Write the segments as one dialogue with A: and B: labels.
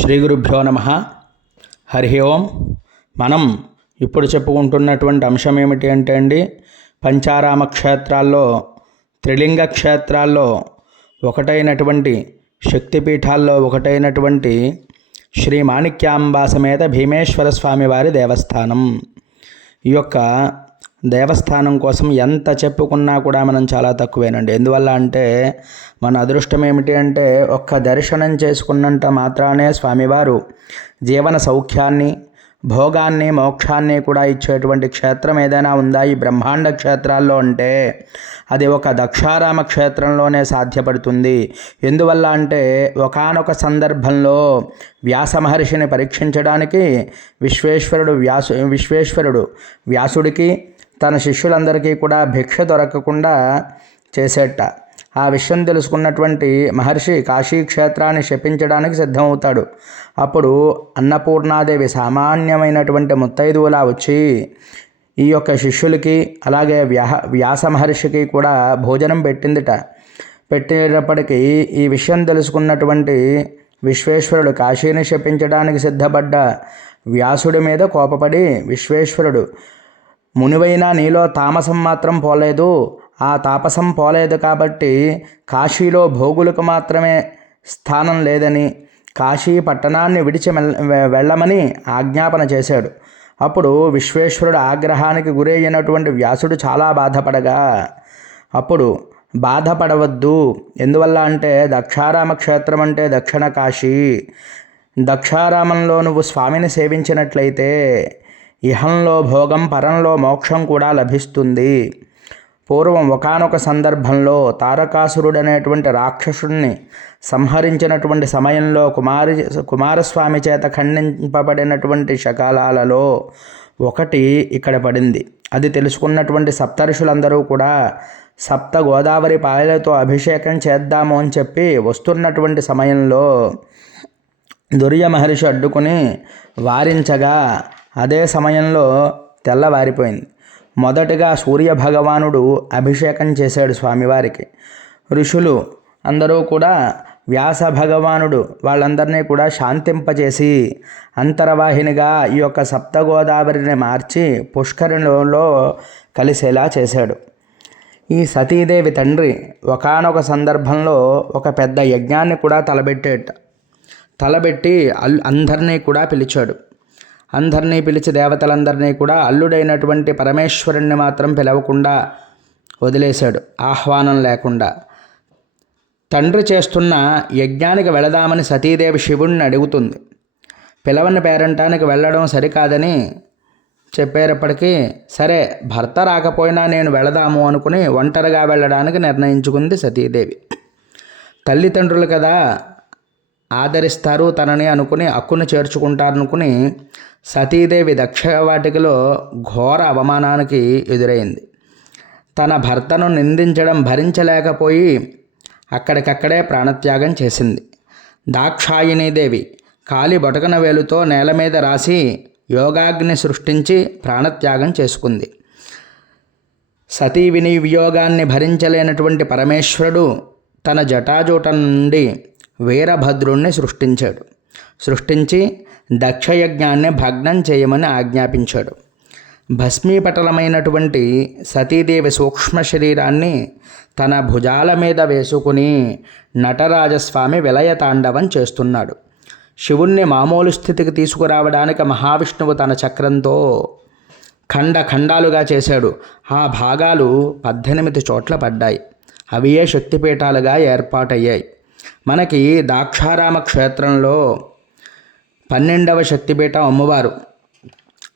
A: శ్రీ గురుభ్యో నమ. హరి ఓం. మనం ఇప్పుడు చెప్పుకుంటున్నటువంటి అంశం ఏమిటి అంటే అండి పంచారామ క్షేత్రాల్లో త్రిలింగ క్షేత్రాల్లో ఒకటైనటువంటి శక్తిపీఠాల్లో ఒకటైనటువంటి శ్రీ మాణిక్యాంబా సమేత భీమేశ్వర స్వామి వారి దేవస్థానం. ఈ యొక్క దేవస్థానం కోసం ఎంత చెప్పుకున్నా కూడా మనం చాలా తక్కువేనండి. ఎందువల్ల అంటే మన అదృష్టం ఏమిటి అంటే ఒక్క దర్శనం చేసుకున్నంత మాత్రానే స్వామివారు జీవన సౌఖ్యాన్ని భోగాన్ని మోక్షాన్ని కూడా ఇచ్చేటువంటి క్షేత్రం ఏదైనా ఉందా? ఈ బ్రహ్మాండ క్షేత్రాల్లో అంటే అది ఒక దక్షారామ క్షేత్రంలోనే సాధ్యపడుతుంది. ఎందువల్ల అంటే ఒకానొక సందర్భంలో వ్యాస మహర్షిని పరీక్షించడానికి విశ్వేశ్వరుడు వ్యాసు విశ్వేశ్వరుడు వ్యాసుడికి తన శిష్యులందరికీ కూడా భిక్ష దొరకకుండా చేసేట. ఆ విషయం తెలుసుకున్నటువంటి మహర్షి కాశీ క్షేత్రాన్ని శపించడానికి సిద్ధమవుతాడు. అప్పుడు అన్నపూర్ణాదేవి సామాన్యమైనటువంటి ముత్తైదువులా వచ్చి ఈ యొక్క శిష్యులకి అలాగే వ్యాహ వ్యాస మహర్షికి కూడా భోజనం పెట్టిందిట. పెట్టేటప్పటికీ ఈ విషయం తెలుసుకున్నటువంటి విశ్వేశ్వరుడు కాశీని శపించడానికి సిద్ధపడ్డ వ్యాసుడి మీద కోపపడి విశ్వేశ్వరుడు మునివైన నీలో తామసం మాత్రం పోలేదు. ఆ తాపసం పోలేదు కాబట్టి కాశీలో భోగులకు మాత్రమే స్థానం లేదని కాశీ పట్టణాన్ని విడిచి వెళ్ళమని ఆజ్ఞాపన చేశాడు. అప్పుడు విశ్వేశ్వరుడు ఆగ్రహానికి గురైనటువంటి వ్యాసుడు చాలా బాధపడగా అప్పుడు బాధపడవద్దు. ఎందువల్ల అంటే దక్షారామ క్షేత్రం అంటే దక్షిణ కాశీ. దక్షారామంలో నువ్వు స్వామిని సేవించినట్లయితే ఇహంలో భోగం పరంలో మోక్షం కూడా లభిస్తుంది. పూర్వం ఒకనొక సందర్భంలో తారకాసురుడనేటువంటి రాక్షసుడిని సంహరించినటువంటి సమయంలో కుమారి కుమారస్వామి చేత ఖండింపబడినటువంటి శకాలాలలో ఒకటి ఇక్కడ పడింది. అది తెలుసుకున్నటువంటి సప్తర్షులందరూ కూడా సప్త గోదావరి పాయలతో అభిషేకం చేద్దాము అని చెప్పి వస్తున్నటువంటి సమయంలో దుర్య మహర్షి అడ్డుకుని వారించగా అదే సమయంలో తెల్లవారిపోయింది. మొదటగా సూర్య భగవానుడు అభిషేకం చేశాడు స్వామివారికి. ఋషులు అందరూ కూడా వ్యాస భగవానుడు వాళ్ళందరినీ కూడా శాంతింపజేసి అంతర్వాహినిగా ఈ యొక్క సప్తగోదావరిని మార్చి పుష్కరిణిలో కలిసేలా చేశాడు. ఈ సతీదేవి తండ్రి ఒకనొక సందర్భంలో ఒక పెద్ద యజ్ఞాన్ని కూడా తలబెట్టేట తలబెట్టి అల్ అందరినీ కూడా పిలిచాడు. అందరినీ పిలిచి దేవతలందరినీ కూడా అల్లుడైనటువంటి పరమేశ్వరుణ్ణి మాత్రం పిలవకుండా వదిలేశాడు. ఆహ్వానం లేకుండా. తండ్రి చేస్తున్న యజ్ఞానికి వెళదామని సతీదేవి శివుణ్ణి అడుగుతుంది. పిలవని పేరంటానికి వెళ్ళడం సరికాదని చెప్పేటప్పటికీ సరే భర్త రాకపోయినా నేను వెళదాము అనుకుని ఒంటరిగా వెళ్ళడానికి నిర్ణయించుకుంది సతీదేవి. తల్లిదండ్రులు కదా ఆదరిస్తారు తనని అనుకుని అక్కును చేర్చుకుంటారనుకుని సతీదేవి దక్షవాటికలో ఘోర అవమానానికి ఎదురైంది. తన భర్తను నిందించడం భరించలేకపోయి అక్కడికక్కడే ప్రాణత్యాగం చేసింది. దాక్షాయినీదేవి కాలి బొటకన వేలుతో నేల మీద రాసి యోగాగ్ని సృష్టించి ప్రాణత్యాగం చేసుకుంది. సతీ వినియోగాన్ని భరించలేనటువంటి పరమేశ్వరుడు తన జటాజూటం నుండి వీరభద్రుణ్ణి సృష్టించాడు. సృష్టించి దక్షయజ్ఞాన్ని భగ్నం చేయమని ఆజ్ఞాపించాడు. భస్మీపటలమైనటువంటి సతీదేవి సూక్ష్మ శరీరాన్ని తన భుజాల మీద వేసుకుని నటరాజస్వామి విలయతాండవం చేస్తున్నాడు. శివుణ్ణి మామూలు స్థితికి తీసుకురావడానికి మహావిష్ణువు తన చక్రంతో ఖండ ఖండాలుగా చేశాడు. ఆ భాగాలు పద్దెనిమిది చోట్ల పడ్డాయి. అవియే శక్తిపీఠాలుగా ఏర్పాటయ్యాయి. మనకి దాక్షారామ క్షేత్రంలో పన్నెండవ శక్తిపీఠ అమ్మవారు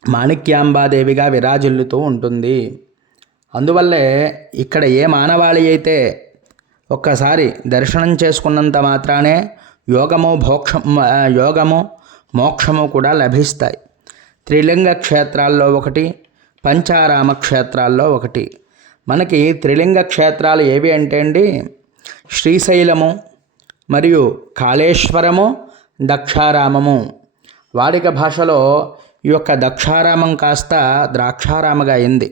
A: మాణిక్యాంబాదేవిగా విరాజిల్లుతూ ఉంటుంది. అందువల్లే ఇక్కడ ఏ మానవాళి అయితే ఒక్కసారి దర్శనం చేసుకున్నంత మాత్రానే యోగము భోక్ష యోగము మోక్షము కూడా లభిస్తాయి. త్రిలింగ క్షేత్రాల్లో ఒకటి పంచారామ క్షేత్రాల్లో ఒకటి. మనకి త్రిలింగ క్షేత్రాలు ఏవి అంటే అండి? శ్రీశైలము మరియు కాళేశ్వరము దక్షారామము. వాడిక భాషలో ఈ యొక్క దక్షారామం కాస్త ద్రాక్షారామగా అయింది.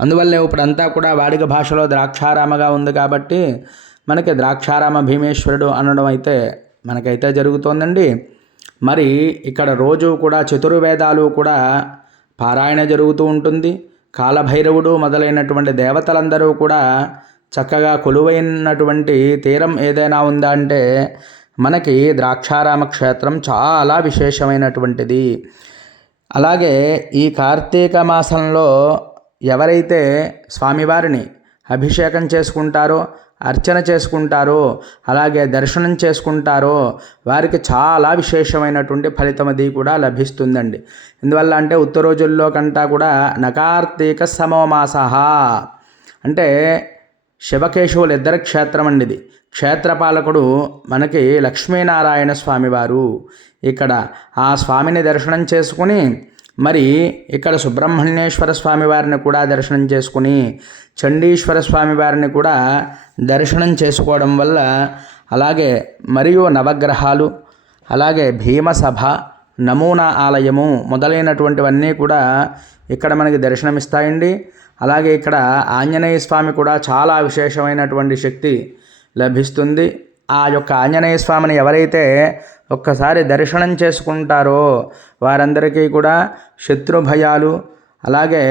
A: అందువల్ల ఇప్పుడంతా కూడా వాడిక భాషలో ద్రాక్షారామగా ఉంది కాబట్టి మనకి ద్రాక్షారామ భీమేశ్వరుడు అనడం అయితే మనకైతే జరుగుతోందండి. మరి ఇక్కడ రోజు కూడా చతుర్వేదాలు కూడా పారాయణ జరుగుతూ ఉంటుంది. కాలభైరవుడు మొదలైనటువంటి దేవతలందరూ కూడా చక్కగా కొలువైనటువంటి తీరం ఏదైనా ఉందా అంటే మనకి ద్రాక్షారామ క్షేత్రం చాలా విశేషమైనటువంటిది. అలాగే ఈ కార్తీక మాసంలో ఎవరైతే స్వామివారిని అభిషేకం చేసుకుంటారో అర్చన చేసుకుంటారో అలాగే దర్శనం చేసుకుంటారో వారికి చాలా విశేషమైనటువంటి ఫలితం అది కూడా లభిస్తుందండి. ఎందువల్ల అంటే ఉత్తర రోజుల్లో కంటా కూడా నకార్తీక సమోమాస అంటే శివకేశవులు ఇద్దరి క్షేత్రం అండి ఇది క్షేత్రపాలకుడు మనకి లక్ష్మీనారాయణ స్వామివారు. ఇక్కడ ఆ స్వామిని దర్శనం చేసుకుని మరి ఇక్కడ సుబ్రహ్మణ్యేశ్వర స్వామి వారిని కూడా దర్శనం చేసుకుని చండీశ్వర స్వామి వారిని కూడా దర్శనం చేసుకోవడం వల్ల అలాగే మరియు నవగ్రహాలు అలాగే భీమసభ నమూనా ఆలయము మొదలైనటువంటివన్నీ కూడా ఇక్కడ మనకి దర్శనమిస్తాయండి. అలాగే ఇక్కడ ఆంజనేయ స్వామి కూడా చాలా విశేషమైనటువంటి శక్తి లభిస్తుంది. ఆ యొక్క ఆంజనేయ స్వామిని ఎవరైతే ఒక్కసారి దర్శనం చేసుకుంటారో వారందరికీ కూడా శత్రు భయాలు అలాగే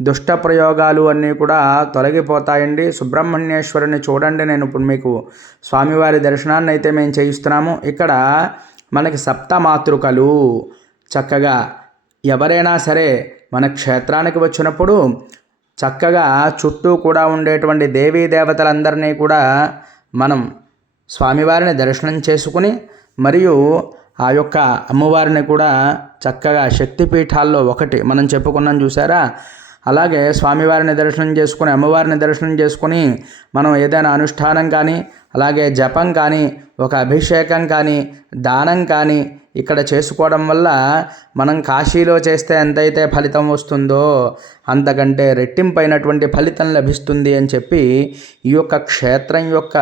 A: దుష్ట ప్రయోగాలు అన్నీ కూడా తొలగిపోతాయండి. సుబ్రహ్మణ్యేశ్వరుని చూడండి నేను ఇప్పుడు మీకు స్వామివారి దర్శనాన్ని అయితే మేము చేయిస్తున్నాము. ఇక్కడ మనకి సప్తమాతృకలు. చక్కగా ఎవరైనా సరే మన క్షేత్రానికి వచ్చినప్పుడు చక్కగా చుట్టూ కూడా ఉండేటువంటి దేవీ దేవతలందరినీ కూడా మనం స్వామివారిని దర్శనం చేసుకుని మరియు ఆ యొక్క అమ్మవారిని కూడా చక్కగా శక్తిపీఠాల్లో ఒకటి మనం చెప్పుకున్నాం చూసారా? అలాగే స్వామివారిని దర్శనం చేసుకుని అమ్మవారిని దర్శనం చేసుకుని మనం ఏదైనా అనుష్ఠానం కానీ అలాగే జపం కానీ ఒక అభిషేకం కానీ దానం కానీ ఇక్కడ చేసుకోవడం వల్ల మనం కాశీలో చేస్తే ఎంతైతే ఫలితం వస్తుందో అంతకంటే రెట్టింపైనటువంటి ఫలితం లభిస్తుంది అని చెప్పి ఈ యొక్క క్షేత్రం యొక్క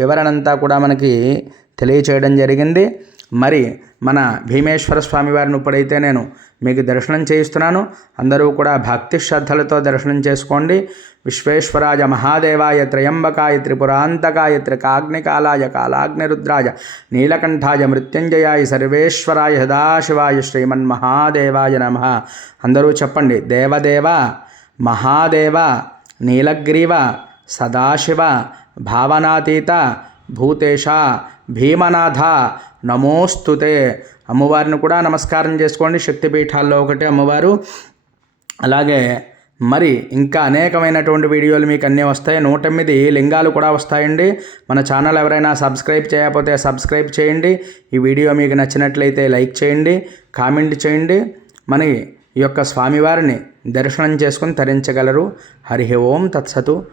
A: వివరణ అంతా కూడా మనకి తెలియచేయడం జరిగింది. మరి మన భీమేశ్వర స్వామి వారిని ఇప్పుడైతే నేను మీకు దర్శనం చేయిస్తున్నాను. అందరూ కూడా భక్తి శ్రద్ధలతో దర్శనం చేసుకోండి. విశ్వేశ్వరాయ మహాదేవాయ త్రయంబకాయ త్రిపురాంతకాయ త్రికాగ్నికాలాయ కాలాగ్నిరుద్రాయ నీలకంఠాయ మృత్యుంజయాయ సర్వేశ్వరాయ సదాశివాయ శ్రీమన్మహాదేవాయ నమ. అందరూ చెప్పండి దేవదేవ మహాదేవ నీలగ్రీవ సదాశివ భావనాతీత భూతేశ భీమనాథ నమోస్తుతే అమ్మవారిని కూడా నమస్కారం చేసుకోండి. శక్తిపీఠాల్లో ఒకటి అమ్మవారు. అలాగే మరి ఇంకా అనేకమైనటువంటి వీడియోలు మీకు అన్నీ వస్తాయి. నూట ఎనిమిది లింగాలు కూడా వస్తాయండి. మన ఛానల్ ఎవరైనా సబ్స్క్రైబ్ చేయకపోతే సబ్స్క్రైబ్ చేయండి. ఈ వీడియో మీకు నచ్చినట్లయితే లైక్ చేయండి కామెంట్ చేయండి. మన ఈ యొక్క స్వామివారిని దర్శనం చేసుకుని తరించగలరు. హరి ఓం తత్సతు.